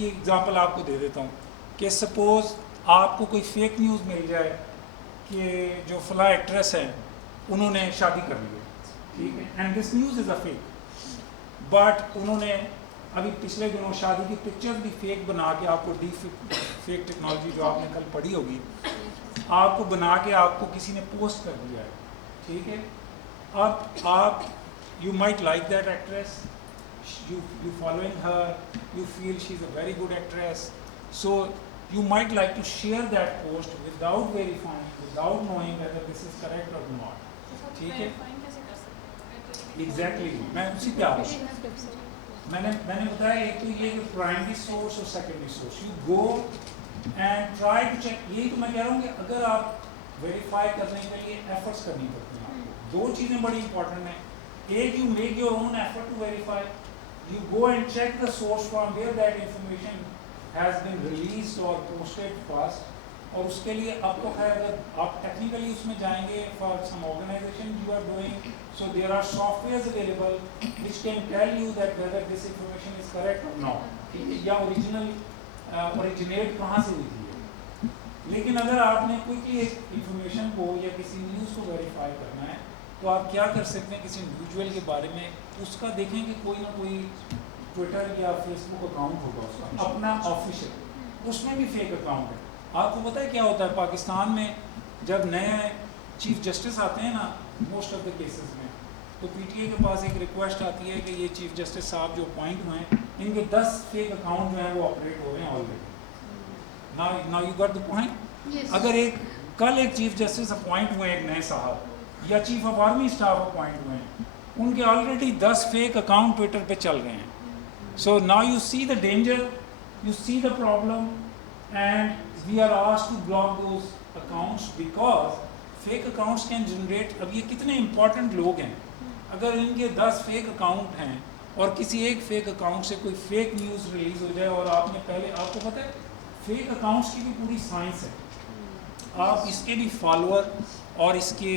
इसकी एग्जांपल आपको दे देता हूँ कि सपोज़ आपको कोई फेक न्यूज़ मिल जाए कि जो फला एक्ट्रेस है उन्होंने शादी कर ली है, ठीक है, and this news is a fake, but उन्होंने अभी पिछले दिनों शादी की पिक्चर्स भी फेक बना के आपको फेक टेक्नोलॉजी जो आपने कल पढ़ी होगी आपको बना के आपको किसी ने पोस्ट कर दिया है, ठीक है। अब आप you might like that actress, you following her, you feel she's a very good actress, so you might like to share that post without verifying, without knowing whether this is correct or not, ठीक है। Exactly मैं उसी पे आ रहा हूँ। मैंने बताया एक तो ये कि प्राइमरी सोर्स और secondary source, you go and try to check. यही तो मैं कह रहा हूँ कि अगर आप वेरीफाई करने के लिए एफर्ट्स करनी पड़ती हैं आपको। दो चीज़ें बड़ी इंपॉर्टेंट हैं, एक you make your own effort to verify, you go and check the source from where that information has been released or posted first, और उसके लिए अब तो खैर अगर आप टेक्निकली उसमें जाएंगे for some organisation you are doing, so there are softwares available which can tell you that whether this information is correct और नॉट, ठीक है, या ओरिजिनेट कहाँ से हुई थी। लेकिन अगर आपने क्विकली एक इंफॉर्मेशन को या किसी न्यूज़ को वेरीफाई करना है तो आप क्या कर सकते हैं, किसी इंडिविजुअल के बारे में उसका देखेंगे कोई ना कोई ट्विटर या फेसबुक अकाउंट होगा उसका अपना ऑफिशियल, उसमें भी फेक अकाउंट है। आपको पता है क्या होता है पाकिस्तान में जब नए चीफ जस्टिस आते हैं ना मोस्ट ऑफ द केसेस में, तो पीटीए के पास एक रिक्वेस्ट आती है कि ये चीफ जस्टिस साहब जो अपॉइंट हुए हैं इनके 10 फेक अकाउंट जो हैं वो ऑपरेट हो रहे हैं already. Now you got the point. अगर कल एक चीफ जस्टिस अपॉइंट हुए एक नए साहब या chief of army staff appoint हुए हैं, उनके ऑलरेडी 10 फेक अकाउंट ट्विटर पे चल रहे हैं। So now you see the danger, you see the problem, and we are asked to block those accounts because fake accounts can generate. अब ये कितने इंपॉर्टेंट लोग हैं, अगर इनके 10 फेक अकाउंट हैं और किसी एक फेक अकाउंट से कोई फेक न्यूज़ रिलीज हो जाए, और आपने पहले, आपको पता है फेक अकाउंट्स की भी पूरी साइंस है। आप इसके भी फॉलोअर और इसके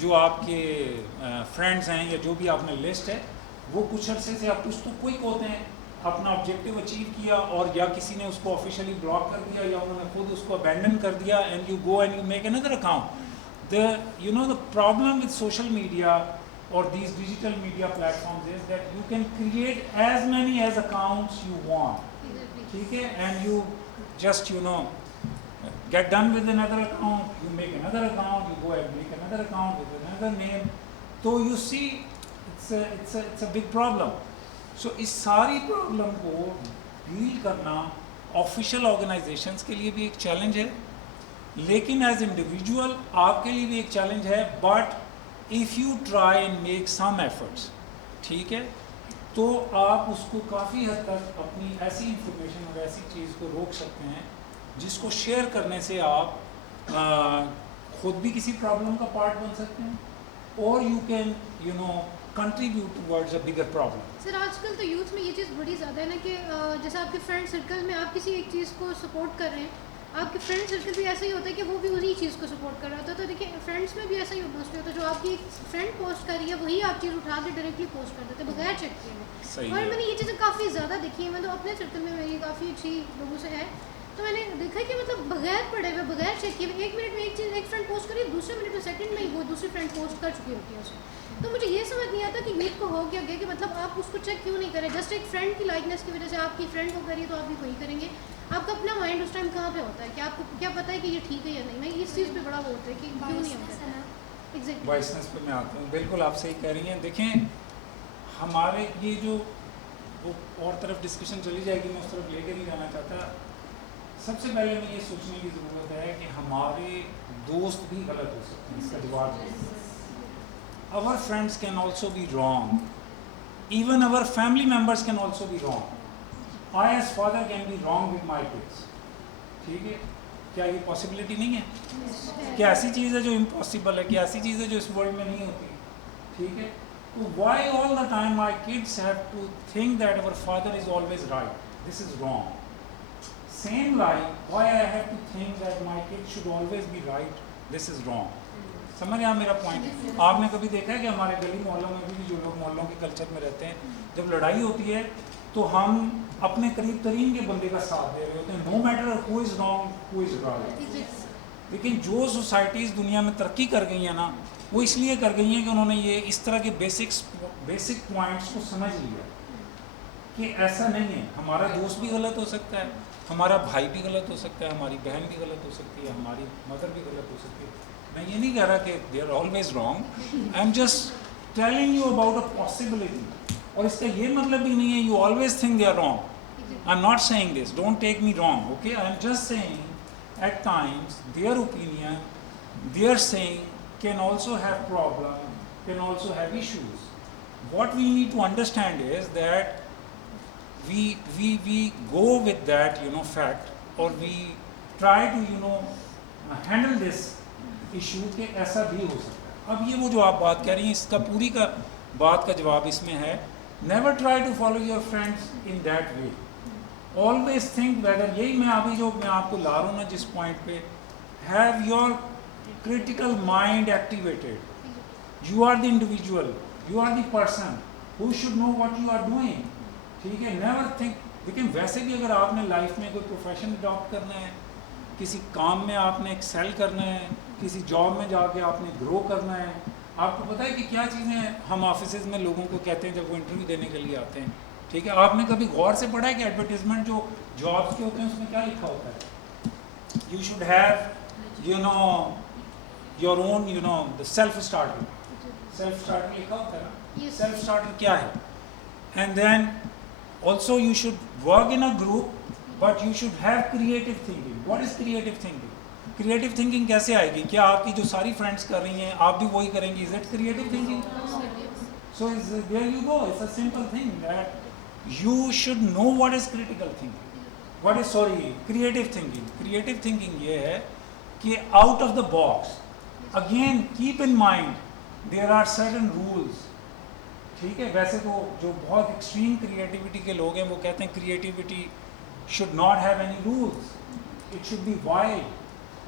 जो आपके फ्रेंड्स हैं या जो भी आपने लिस्ट है वो कुछ अरसे से आप कुछ तो क्विक होते हैं, अपना ऑब्जेक्टिव अचीव किया और या किसी ने उसको ऑफिशियली ब्लॉक कर दिया या उन्होंने खुद उसको अबैंडन कर दिया, and you go and you make another account. The problem with social media और these digital media platforms is that you can create as many as accounts you want, ठीक है, and you just get done with another account, you make another account, you go and make another account with another name, so you see it's a big problem. So इस सारी problem को deal करना official organisations के लिए भी एक challenge है, लेकिन एज इंडिविजुअल आपके लिए भी एक चैलेंज है, but if you try and make some efforts, ठीक है, तो आप उसको काफ़ी हद तक अपनी ऐसी इंफॉर्मेशन और ऐसी चीज़ को रोक सकते हैं जिसको शेयर करने से आप खुद भी किसी प्रॉब्लम का पार्ट बन सकते हैं, और you can contribute towards a bigger problem. Sir आजकल तो यूथ में ये चीज़ बड़ी ज़्यादा है ना कि जैसे आपके फ्रेंड सर्कल में आप किसी एक चीज़ को सपोर्ट कर रहे हैं, आपके फ्रेंड सर्कल भी ऐसा ही होता है कि वो भी उसी चीज़ को सपोर्ट कर रहा होता है। तो देखिए फ्रेंड्स में भी ऐसा ही मोस्टली होता है, जो आपकी एक फ्रेंड पोस्ट कर रही है वही आप चीज़ उठा के डायरेक्टली पोस्ट कर देते हैं बगैर चेक किए। और मैंने ये चीज़ें काफ़ी ज़्यादा देखी है, मैं तो अपने सर्कल में मेरी काफ़ी अच्छी लोगों से है, तो मैंने देखा कि मतलब बगैर पढ़े हुए बगैर चेक किए 1 मिनट में एक चीज़ एक फ्रेंड पोस्ट करी, दूसरे मिनट में सेकंड में ही वो दूसरी फ्रेंड पोस्ट कर चुकी होती है उसे। तो मुझे ये समझ नहीं आता कि यूथ को हो क्या गया कि मतलब आप उसको चेक क्यों नहीं करें, जस्ट एक फ्रेंड की लाइकनेस की वजह से आपकी फ्रेंड को करिए तो आप भी वही करेंगे। आपका अपना माइंड उस टाइम कहाँ पे होता है कि आपको क्या पता है कि ये ठीक है या नहीं। मैं इस चीज़ पे बड़ा वो होता है कि क्यों नहीं होता है। एग्जैक्टली बाइसनेस पे मैं आता हूँ, बिल्कुल आप सही कह रही हैं। देखें हमारे ये जो वो और तरफ डिस्कशन चली जाएगी, मैं उस तरफ लेकर नहीं जाना चाहता। सबसे पहले हमें ये सोचने की ज़रूरत है कि हमारे दोस्त भी गलत हो सकते हैं, इसका जवाब है our friends can also be wrong, even our family members can also be wrong. I as father can be wrong with my kids, ठीक है, क्या ये पॉसिबिलिटी नहीं है? क्या ऐसी चीज़ है जो इम्पॉसिबल है, क्या ऐसी चीज़ है जो इस वर्ल्ड में नहीं होती, ठीक है। तो why all the time my kids have to think that our father is always right? This is wrong. Same like why I have to think that my kids should always be right? This is wrong. समझ यहाँ मेरा point. आपने कभी देखा है कि हमारे गली मोहल्लों में भी जो लोग मोहल्लों के कल्चर में रहते हैं, जब लड़ाई होती है तो हम अपने करीब तरीन के बंदे का साथ दे रहे होते हैं, no matter who is wrong who is right. लेकिन जो सोसाइटीज़ दुनिया में तरक्की कर गई हैं ना, वो इसलिए कर गई हैं कि उन्होंने ये इस तरह के बेसिक पॉइंट्स को समझ लिया कि ऐसा नहीं है, हमारा दोस्त भी गलत हो सकता है, हमारा भाई भी गलत हो सकता है, हमारी बहन भी गलत हो सकती है, हमारी मदर भी गलत हो सकती है। मैं ये नहीं कह रहा कि they are always wrong, I am just telling you about a possibility. और इसका ये मतलब भी नहीं है you always think they are wrong. I am not saying this, don't take me wrong, okay. I am just saying at times their opinion, their saying can also have problem, can also have issues. What we need to understand is that we go with that fact, or we try to handle this issue कि ऐसा भी हो सकता है। अब ये वो जो आप बात कह रही हैं, इसका पूरी का बात का जवाब इसमें है, never try to follow your friends in that way. Always think whether, यही मैं अभी जो मैं आपको ला रहा हूँ ना जिस पॉइंट पे, have your critical mind activated. You are the individual, you are the person who should know what you are doing. ठीक है, never think। लेकिन वैसे भी अगर आपने लाइफ में कोई प्रोफेशन अडॉप्ट करना है, किसी काम में आपने एक्सेल करना है, किसी जॉब में जाके आपने ग्रो करना है, आपको पता है कि क्या चीज़ें हम ऑफिस में लोगों को कहते हैं जब वो इंटरव्यू देने के लिए आते हैं। ठीक है, आपने कभी गौर से पढ़ा है कि एडवर्टीजमेंट जो जॉब्स के होते हैं उसमें क्या लिखा होता है? You should have your own the self starter लिखा होता है ना। self starter क्या है? and then also you should work in a group, but you should have creative thinking. what is creative thinking? creative thinking कैसे आएगी? क्या आपकी जो सारी friends कर रही हैं आप भी वही करेंगी? is it creative thinking? so there you go, it's a simple thing that you should know what is critical thinking, what is creative thinking. creative thinking ये है कि out of the box, again keep in mind there are certain rules। ठीक है, वैसे तो जो बहुत extreme creativity के लोग हैं वो कहते हैं creativity should not have any rules, it should be wild,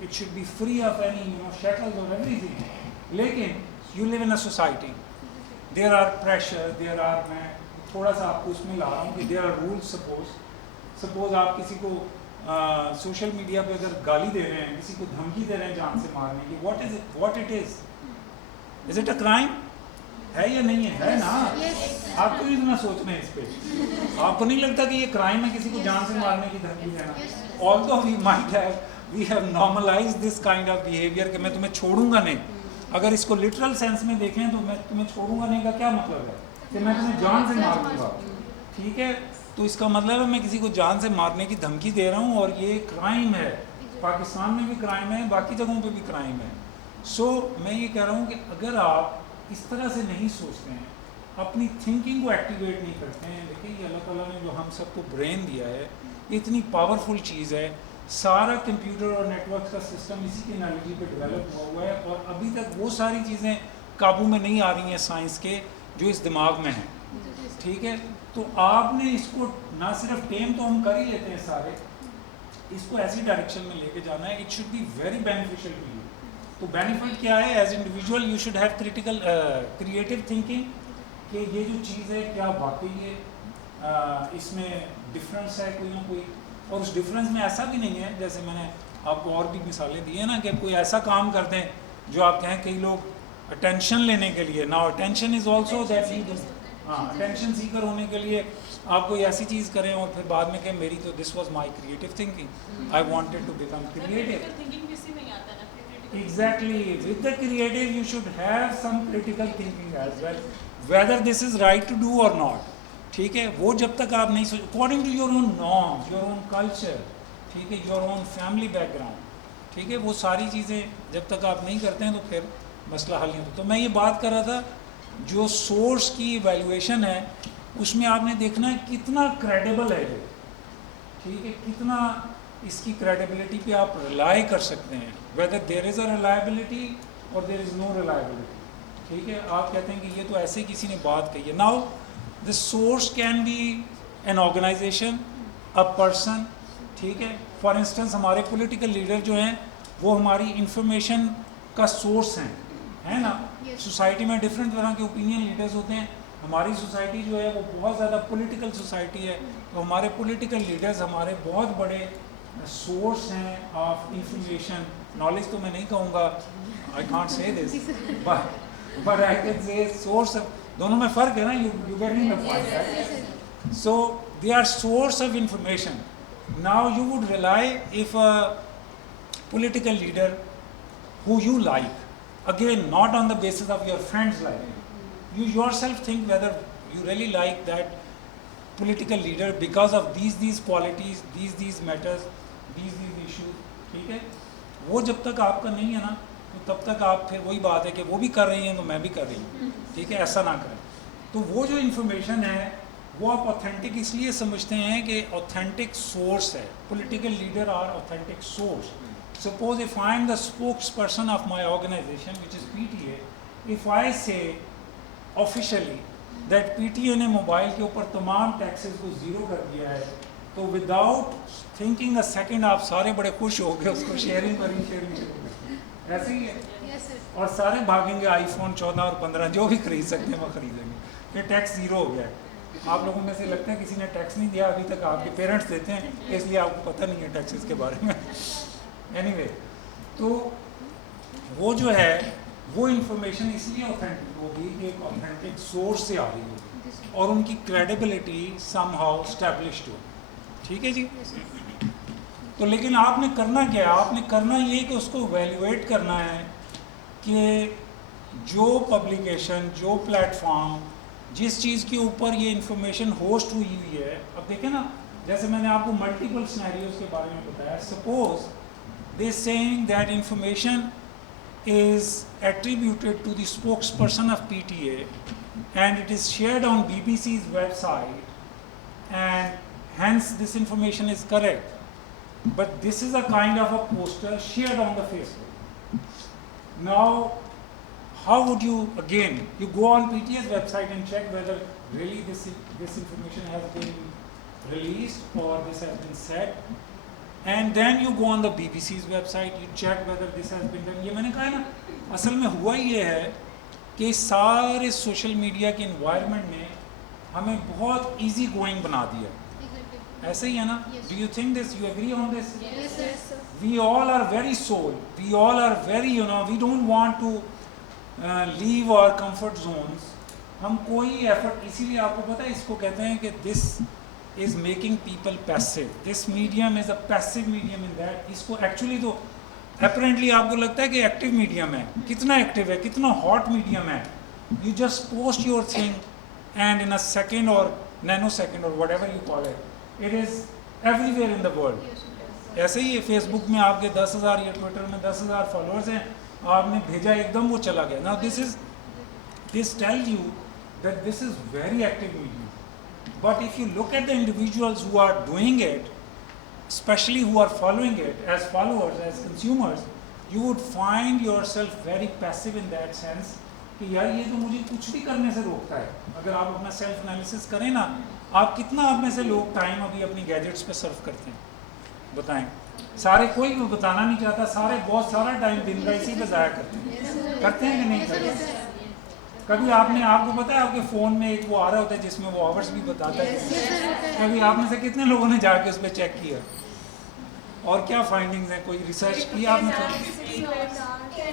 it should be free of any shackles or everything। लेकिन you live in a society, there are pressure, there are, मैं थोड़ा सा आपको उसमें ला रहा हूँ कि there are rules। suppose आप किसी को सोशल मीडिया पे अगर गाली दे रहे हैं, किसी को धमकी दे रहे हैं जान से मारने की, what it is it a crime? है या नहीं है? है ना? आपको भी इतना सोचना है इस पे। आपको नहीं लगता कि ये क्राइम है किसी को जान से मारने की धमकी देना? although we have normalized this kind of behavior कि मैं तुम्हें छोड़ूंगा नहीं। अगर इसको लिटरल सेंस में देखें तो मैं तुम्हें छोड़ूंगा नहीं का क्या मतलब है? कि मैं तुम्हें जान से मार दूंगा। ठीक है, तो इसका मतलब है मैं किसी को जान से मारने की धमकी दे रहा हूँ और ये क्राइम है। पाकिस्तान में भी क्राइम है, बाकी जगहों पे भी क्राइम है। सो मैं ये कह रहा हूँ कि अगर आप इस तरह से नहीं सोचते हैं, अपनी थिंकिंग को एक्टिवेट नहीं करते हैं, देखिए ये अल्लाह ताला ने जो हम सबको ब्रेन दिया है, इतनी पावरफुल चीज़ है। सारा कंप्यूटर और नेटवर्क का सिस्टम इसी की एनालॉजी पे डेवलप हुआ है और अभी तक वो सारी चीज़ें काबू में नहीं आ रही हैं साइंस के जो इस दिमाग में हैं। ठीक है, तो आपने इसको ना सिर्फ टेम तो हम कर ही लेते हैं सारे, इसको ऐसी डायरेक्शन में लेके जाना है। It should be very beneficial to you. तो बेनिफिट क्या है? As individual you should have creative thinking कि ये जो चीज़ है क्या वाकई ये इसमें डिफरेंस है कोई ना कोई, और उस डिफरेंस में ऐसा भी नहीं है, जैसे मैंने आपको और भी मिसालें दी हैं ना, कि कोई ऐसा काम कर दें जो आप कहें कई लोग अटेंशन लेने के लिए, now attention is also that you, हाँ, अटेंशन सीकर होने के लिए आप कोई ऐसी चीज़ करें और फिर बाद में कहें मेरी तो this was my creative thinking, I wanted to become creative. Exactly, with the creative you should have some critical thinking as well, whether this is right to do और नॉट। ठीक है, वो जब तक आप नहीं सोच according to your own norms, your own culture, ठीक है, योर ओन फैमिली बैकग्राउंड, ठीक है, वो सारी चीज़ें जब तक आप नहीं करते हैं तो फिर मसला हल नहीं होता। तो मैं ये बात कर रहा था, जो सोर्स की वैल्यूएशन है उसमें आपने देखना है कितना क्रेडिबल है ये, ठीक है, कितना इसकी क्रेडिबिलिटी पे आप रिलाई कर सकते हैं, whether there is a reliability और देयर इज़ नो रिलायबिलिटी। ठीक है, आप कहते हैं कि ये तो ऐसे किसी ने बात कही है। Now the source can be an organisation, a person, ठीक है, फॉर इंस्टेंस हमारे पॉलिटिकल लीडर जो हैं वो हमारी इंफॉर्मेशन का सोर्स हैं, है ना। सोसाइटी में डिफरेंट तरह के ओपिनियन लीडर्स होते हैं, हमारी सोसाइटी जो है वो बहुत ज़्यादा पॉलिटिकल सोसाइटी है, तो हमारे पॉलिटिकल लीडर्स हमारे बहुत बड़े सोर्स हैं ऑफ इंफॉर्मेशन। नॉलेज तो मैं नहीं कहूँगा, I can't say this, but I can say source. दोनों में फ़र्क है ना, you getting the point, right? So they are source of information. Now you would rely if a political leader who you like, again not on the basis of your friends like, you yourself think whether you really like that political leader because of these qualities, these matters, these issues. ठीक है, वो जब तक आपका नहीं है ना, तो तब तक आप फिर वही बात है कि वो भी कर रही हैं तो मैं भी कर रही हूँ, ठीक है, ऐसा ना करें. तो वो जो इन्फॉर्मेशन है वो आप ऑथेंटिक इसलिए समझते हैं कि ऑथेंटिक सोर्स है. Political leader are authentic source. Suppose if I am the spokesperson of my organization, which is PTA, if I say officially that PTA ने मोबाइल के ऊपर तमाम टैक्सेस को ज़ीरो कर दिया है, तो विदाउट थिंकिंग अ सेकेंड आप सारे बड़े खुश हो गए, उसको शेयरिंग करेंगे, ऐसे ही है. Yes, sir. और सारे भागेंगे आईफोन 14 और 15 जो भी खरीद सकते हैं वो खरीदेंगे कि टैक्स ज़ीरो हो गया है. आप लोगों में से लगता है किसी ने टैक्स नहीं दिया अभी तक, आपके पेरेंट्स देते हैं, इसलिए आपको पता नहीं है टैक्सेस के बारे में. एनीवे, तो वो जो है वो इंफॉर्मेशन इसलिए ऑथेंटिक होगी कि एक ऑथेंटिक सोर्स से आ रही होगी और उनकी क्रेडिबिलिटी समहाउ स्टैब्लिश्ड हो. ठीक है जी. तो लेकिन आपने करना क्या है? आपने करना ये कि उसको वैल्यूएट करना है कि जो पब्लिकेशन, जो प्लेटफॉर्म, जिस चीज़ के ऊपर ये इंफॉर्मेशन होस्ट हुई हुई है. अब देखें ना, जैसे मैंने आपको मल्टीपल सिनेरियोज के बारे में बताया. Suppose they saying that information is attributed to the spokesperson of PTA and it is shared on BBC's website and hence this information is correct, but this is a kind of a poster shared on the Facebook. Now how would you, again you go on PTA's website and check whether really this information has been released or this has been said, and then you go on the BBC's website, you check whether this has been done. ये मैंने कहा है ना, असल में हुआ ये है कि सारे सोशल मीडिया के इन्वायरमेंट ने हमें बहुत इजी गोइंग बना दिया. ऐसे ही है ना? Do you think this, you agree on this? We all are very soul, we all are very, you know, we don't want to leave our comfort zones. हम कोई एफर्ट, इसीलिए आपको पता है इसको कहते हैं कि this is making people passive. This medium is a passive medium in that. इसको actually तो apparently आपको लगता है कि active medium है. कितना active है, कितना hot medium है. You just post your thing and in a second or nanosecond or whatever you call it, it is everywhere in the world. ऐसे ही Facebook में आपके 10,000 या Twitter में 10,000 followers हैं, आपने भेजा एकदम वो चला गया. Now this tells you that this is very active medium. But if you look at the individuals who are doing it, especially who are following it as followers, as consumers, you would find yourself very passive in that sense कि यार ये तो मुझे कुछ भी करने से रोकता है. अगर आप अपना सेल्फ एनालिसिस करें ना, आप कितना आप में से लोग टाइम अभी अपनी गैजेट्स पे सर्व करते हैं, बताएं. सारे, कोई भी बताना नहीं चाहता, सारे बहुत सारा टाइम दिन का इसी पे ज़ाया करते हैं कि नहीं करते? कभी आपने, आपको पता है आपके फ़ोन में एक वो आ रहा होता है जिसमें वो आवर्स भी बताता है. कभी आप में से कितने लोगों ने जाके उस पर चेक किया? और क्या फाइंडिंग्स हैं? कोई रिसर्च की आपने?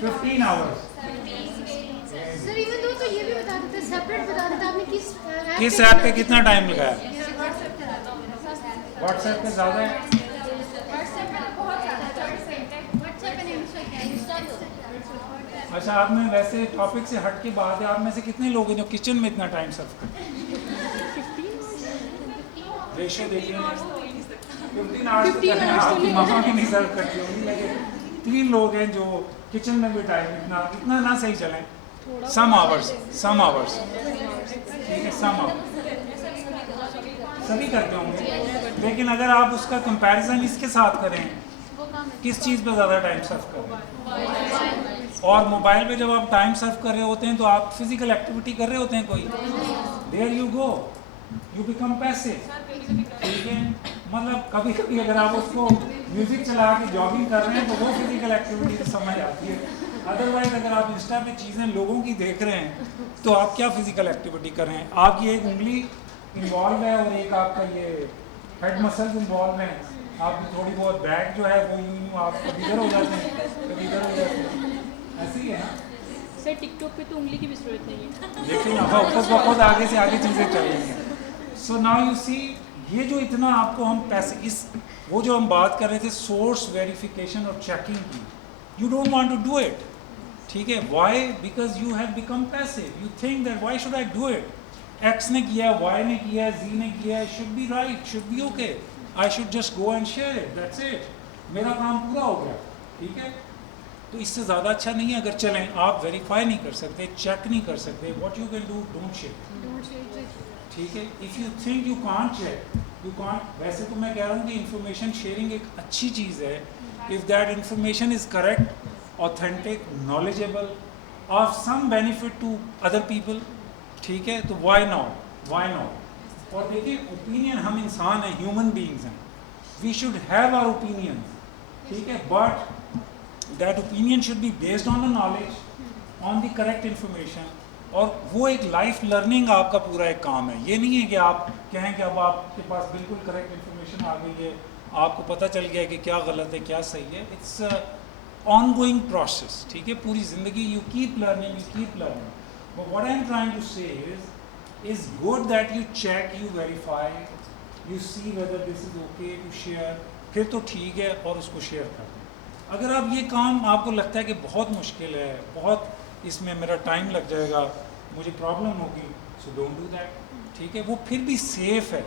15 आवर्स. सर इवन तो ये भी बता देते, सेपरेट बता देते आपने किस ऐप पे कितना टाइम लगाया. व्हाट्सएप पे ज़्यादा है. अच्छा, आप में वैसे टॉपिक से हट के बात है, आप में से कितने लोग हैं जो किचन में इतना टाइम सर्व करते हैं? रेशो देखिए, 15 आवर्स आपकी मामा भी नहीं सर्व करती होंगी, लेकिन 3 लोग हैं जो किचन में भी टाइम इतना ना सही चलें. सम आवर्स, ठीक है, सम आवर्स सभी करते होंगे. लेकिन अगर आप उसका कंपैरिजन इसके साथ करें, किस चीज़ पे ज़्यादा टाइम सर्व कर रहे हैं? और मोबाइल पे जब आप टाइम सर्व कर रहे होते हैं तो आप फिजिकल एक्टिविटी कर रहे होते हैं कोई. There you go, you become passive. ठीक है, मतलब कभी कभी अगर आप उसको म्यूजिक चला के जॉगिंग कर रहे हैं तो वो फिजिकल एक्टिविटी समझ आती है. अदरवाइज अगर आप इंस्टा पे चीज़ें लोगों की देख रहे हैं तो आप क्या फिजिकल एक्टिविटी कर रहे हैं? आपकी एक उंगली इन्वॉल्व है और एक आपका ये हेड मसल्स इन्वॉल्व हैं, आपकी थोड़ी बहुत बैक जो है वो यूं आप कभी इधर हो जाते हैं कभी इधर हो जाते हैं, ऐसे ही है ना सर टिकटॉक पे तो उंगली की भी जरूरत नहीं है। लेकिन अब बहुत आगे से आगे चीज़ें चल रही हैं। सो नाउ यू सी, ये जो इतना आपको हम पैसे इस वो जो हम बात कर रहे थे सोर्स वेरिफिकेशन और चेकिंग की, you don't want to do it, ठीक है? Why? Because you have become passive, you think that why should I do it, X ने किया, वाई ने किया, जी ने किया, should be right, should be okay, I should just go and share it, that's it, मेरा काम पूरा हो गया, ठीक है? तो इससे ज़्यादा अच्छा नहीं है। अगर चलें आप वेरीफाई नहीं कर सकते, चेक नहीं कर सकते, what you can do, don't share, ठीक है? If you think you can't check, you can't, वैसे तो मैं कह रहा हूँ कि इंफॉर्मेशन शेयरिंग एक अच्छी चीज़ है, if that information is correct, authentic, knowledgeable, of some benefit to other people, ठीक है? तो वाई नॉट, वाई नॉट? और देखिए ओपिनियन, हम इंसान हैं, ह्यूमन बीइंग्स हैं, we should have our opinion, ठीक है? But that opinion should be based on the knowledge, on the correct information, और वो एक लाइफ लर्निंग आपका पूरा एक काम है। ये नहीं है कि आप कहें कि अब आपके पास बिल्कुल करेक्ट इंफॉर्मेशन आ गई है, आपको पता चल गया कि क्या गलत है क्या सही है, इट्स ऑन गोइंग प्रोसेस, ठीक है? पूरी ज़िंदगी you keep learning, you keep learning, but what I am trying to say is good that you check, you verify, you see whether this is okay to share, फिर तो ठीक है और उसको शेयर कर दें। अगर आप ये काम आपको लगता है कि बहुत मुश्किल है, बहुत इसमें मेरा टाइम लग जाएगा, मुझे प्रॉब्लम होगी, सो डोंट डू दैट, ठीक है? वो फिर भी सेफ़ है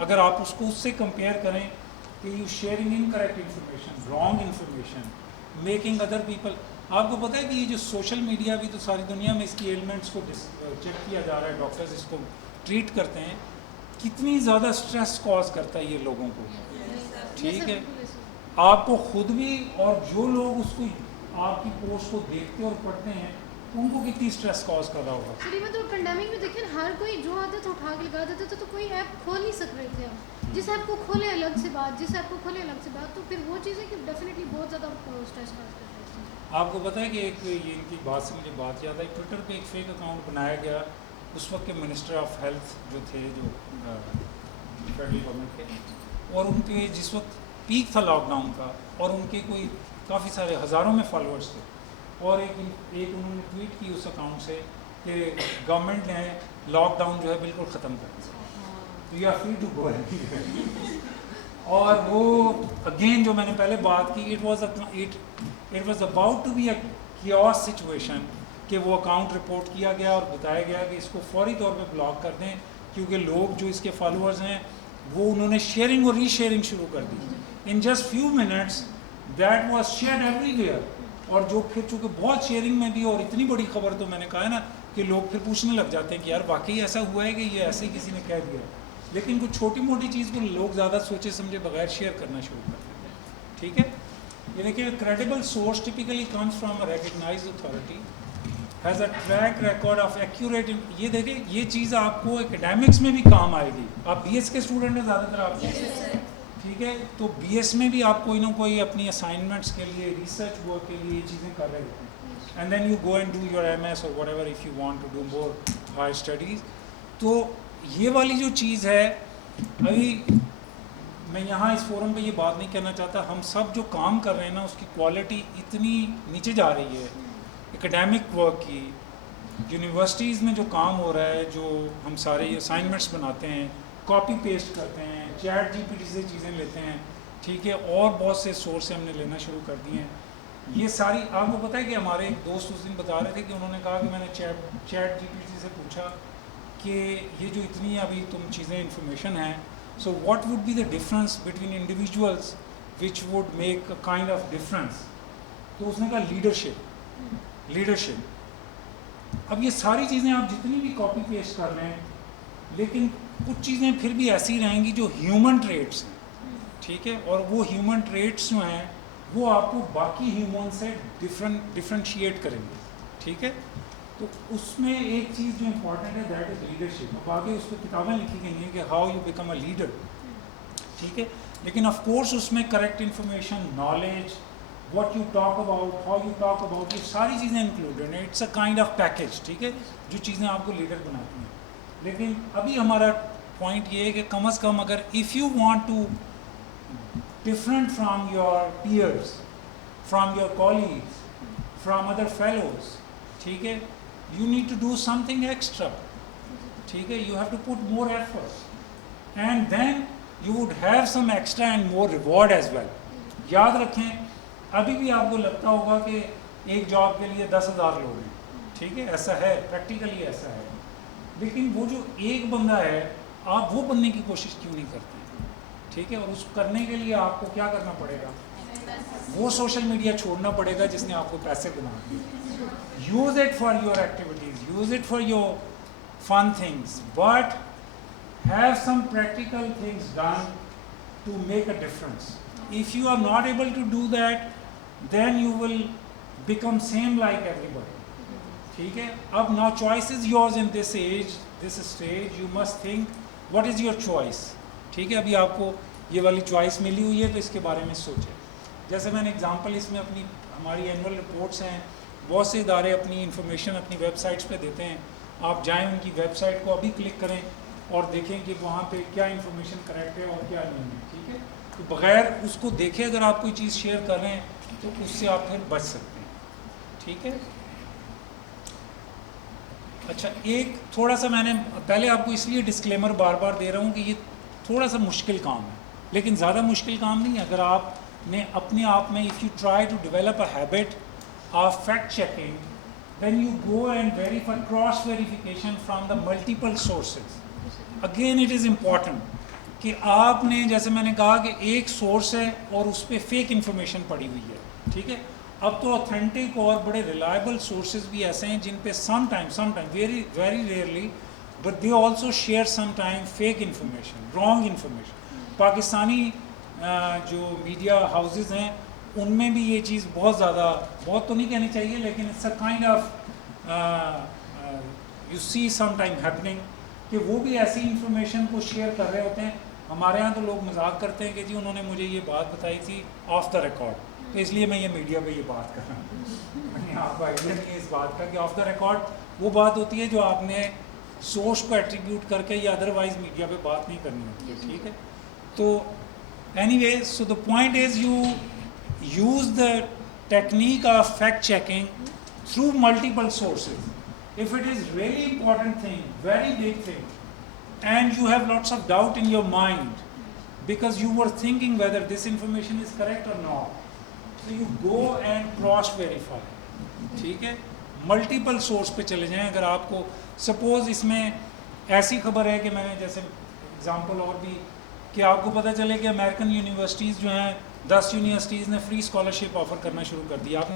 अगर आप उसको उससे कंपेयर करें कि you sharing incorrect information, wrong information, making other people. आपको पता है कि ये जो सोशल मीडिया भी तो सारी दुनिया में इसकी एलिमेंट्स को चेक किया जा रहा है, डॉक्टर्स इसको ट्रीट करते हैं, कितनी ज़्यादा स्ट्रेस कॉज करता है ये लोगों को, ठीक है? आपको खुद भी और जो लोग उसको आपकी पोस्ट को देखते और पढ़ते हैं उनको कितनी स्ट्रेस कॉज कर रहा होगा। सर इवन तो पेंडेमिक में देखिए हर कोई जो आदत उठा के लगा देता था, तो कोई ऐप खोल नहीं सक रहे थे हम, जिस ऐप को खोले अलग से बात, जिस ऐप को खोले अलग से बात, तो फिर वो चीज़ें कि डेफिनेटली बहुत ज़्यादा स्ट्रेस कॉज करती है। आपको पता है कि एक ये इनकी बात से मुझे बात याद आई, ट्विटर पे एक फेक अकाउंट बनाया गया उस वक्त के मिनिस्टर ऑफ हेल्थ जो थे, जो फेडरल गवर्नमेंट के, और उनके जिस वक्त पीक था लॉकडाउन का, और उनके कोई काफ़ी सारे हज़ारों में फॉलोअर्स थे, और एक उन्होंने ट्वीट की उस अकाउंट से कि गवर्नमेंट ने लॉकडाउन जो है बिल्कुल ख़त्म कर दिया, तो you are free to go anywhere. और वो अगेन जो मैंने पहले बात की, it was about to be a chaos situation कि वो अकाउंट रिपोर्ट किया गया और बताया गया कि इसको फौरी तौर पे ब्लॉक कर दें, क्योंकि लोग जो इसके फॉलोअर्स हैं वो उन्होंने शेयरिंग और रीशेयरिंग शुरू कर दी in just few minutes, that was shared everywhere. और जो फिर चूँकि बहुत शेयरिंग में भी, और इतनी बड़ी खबर तो मैंने कहा है ना कि लोग फिर पूछने लग जाते हैं कि यार वाकई ऐसा हुआ है कि ये ऐसे ही किसी ने कह दिया, लेकिन कुछ छोटी मोटी चीज़ को लोग ज़्यादा सोचे समझे बगैर शेयर करना शुरू कर देते हैं, ठीक है? ये देखिए, credible source typically comes from a recognised authority, has a track record of accurate. ये देखिए, ये चीज़ आपको एकेडमिक्स में भी काम आएगी। आप बीएस के स्टूडेंट हैं ज़्यादातर आप, ठीक है? तो बीएस में भी आप कोई ना कोई अपनी असाइनमेंट्स के लिए, रिसर्च वर्क के लिए ये चीज़ें कर रहे होते हैं, and then you go and do your MS और whatever if you want to do more higher studies. तो ये वाली जो चीज़ है, अभी मैं यहाँ इस फोरम पे ये बात नहीं कहना चाहता, हम सब जो काम कर रहे हैं ना उसकी क्वालिटी इतनी नीचे जा रही है, एकेडमिक वर्क की, यूनिवर्सिटीज़ में जो काम हो रहा है, जो हम सारे असाइनमेंट्स बनाते हैं, कॉपी पेस्ट करते हैं, चैट जीपीटी से चीज़ें लेते हैं, ठीक है, और बहुत से सोर्स से हमने लेना शुरू कर दिए हैं। ये सारी, आपको पता है कि हमारे एक दोस्त उस दिन बता रहे थे कि उन्होंने कहा कि मैंने चैट जीपीटी से पूछा कि ये जो इतनी अभी तुम चीज़ें इंफॉर्मेशन हैं, so what would be the difference between individuals which would make a kind of difference. तो उसने कहा लीडरशिप। अब ये सारी चीज़ें आप जितनी भी कॉपी पेस्ट कर रहे हैं, लेकिन कुछ चीज़ें फिर भी ऐसी रहेंगी जो ह्यूमन ट्रेट्स हैं, ठीक है? और वो ह्यूमन ट्रेट्स जो हैं वो आपको बाकी ह्यूमन से डिफरेंशिएट करेंगे, ठीक है? तो उसमें एक चीज़ जो इम्पॉर्टेंट है दैट इज़ लीडरशिप। अब आगे उस पर किताबें लिखी गई हैं कि how you become a leader, ठीक है? लेकिन ऑफ कोर्स उसमें correct information, knowledge, what you talk about, how you talk about, ये सारी चीज़ें इंक्लूडेड हैं. It's a kind of package, ठीक है, जो चीज़ें आपको लीडर बनाती हैं. लेकिन अभी हमारा पॉइंट ये है कि कम से कम अगर if you want to different from your peers, from your colleagues, from other fellows, ठीक है, you need to do something extra, ठीक है, you have to put more effort, and then you would have some extra and more reward as well. याद रखें, अभी भी आपको लगता होगा कि एक जॉब के लिए 10,000 लोग हैं, ठीक है, ऐसा है, प्रैक्टिकली ऐसा है, लेकिन वो जो एक बंदा है, आप वो बनने की कोशिश क्यों नहीं करते, ठीक है, और उस करने के लिए आपको क्या करना पड़ेगा, वो सोशल मीडिया छोड़ना पड़ेगा जिसने आपको पैसे बना दिए. Use it for your activities, use it for your fun things, but have some practical things done to make a difference. If you are not able to do that, then you will become same like everybody. ठीक है, अब now choice is yours in this age, this stage. You must think what is your choice. ठीक है, अभी आपको ये वाली choice मिली हुई है तो इसके बारे में सोचें. जैसे मैंने एग्जांपल इसमें अपनी हमारी एनुअल रिपोर्ट्स हैं, बहुत से इदारे अपनी इन्फॉर्मेशन अपनी वेबसाइट्स पे देते हैं. आप जाएं उनकी वेबसाइट को अभी क्लिक करें और देखें कि वहाँ पे क्या इन्फॉर्मेशन करेक्ट है और क्या नहीं है, ठीक है. तो बग़ैर उसको देखे अगर आप कोई चीज़ शेयर कर रहे हैं तो उससे आप फिर बच सकते हैं, ठीक है. अच्छा, एक थोड़ा सा मैंने पहले आपको इसलिए डिस्क्लेमर बार बार दे रहा हूँ कि ये थोड़ा सा मुश्किल काम है, लेकिन ज़्यादा मुश्किल काम नहीं है. अगर आपने अपने आप में if you try to develop a habit of fact checking, then you go and verify, cross verification from the multiple sources. Again it is important कि आपने, जैसे मैंने कहा कि एक सोर्स है और उस पर फेक इन्फॉर्मेशन पड़ी हुई है, ठीक है. अब तो ऑथेंटिक और बड़े रिलायबल सोर्सेज भी ऐसे हैं जिन पे sometime very rarely but they also share sometime fake information, wrong information. Pakistani जो मीडिया हाउसेज हैं उनमें भी ये चीज़ बहुत ज़्यादा, बहुत तो नहीं कहनी चाहिए, लेकिन it's a kind of you see some time happening कि वो भी ऐसी इंफॉर्मेशन को शेयर कर रहे होते हैं. हमारे यहाँ तो लोग मजाक करते हैं कि जी उन्होंने मुझे ये बात बताई थी ऑफ द रिकॉर्ड, तो इसलिए मैं ये मीडिया पे ये बात कर रहा हूँ. मैंने आपको आइडिया नहीं है इस बात का कि ऑफ द रिकॉर्ड वो बात होती है जो आपने सोर्स को एट्रीब्यूट करके या अदरवाइज मीडिया पे बात नहीं करनी होती है, ठीक है. तो anyway, so the point is you use the technique of fact checking through multiple sources. If it is really important thing, very big thing, and you have lots of doubt in your mind because you were thinking whether this information is correct or not, so you go and cross verify, ठीक है. Multiple source पे चले जाएं. अगर आपको suppose इसमें ऐसी खबर है कि मैंने जैसे एग्जांपल और भी कि आपको पता चले कि अमेरिकन यूनिवर्सिटीज़ जो हैं 10 यूनिवर्सिटीज़ ने फ्री स्कॉलरशिप ऑफ़र करना शुरू कर दिया. आपने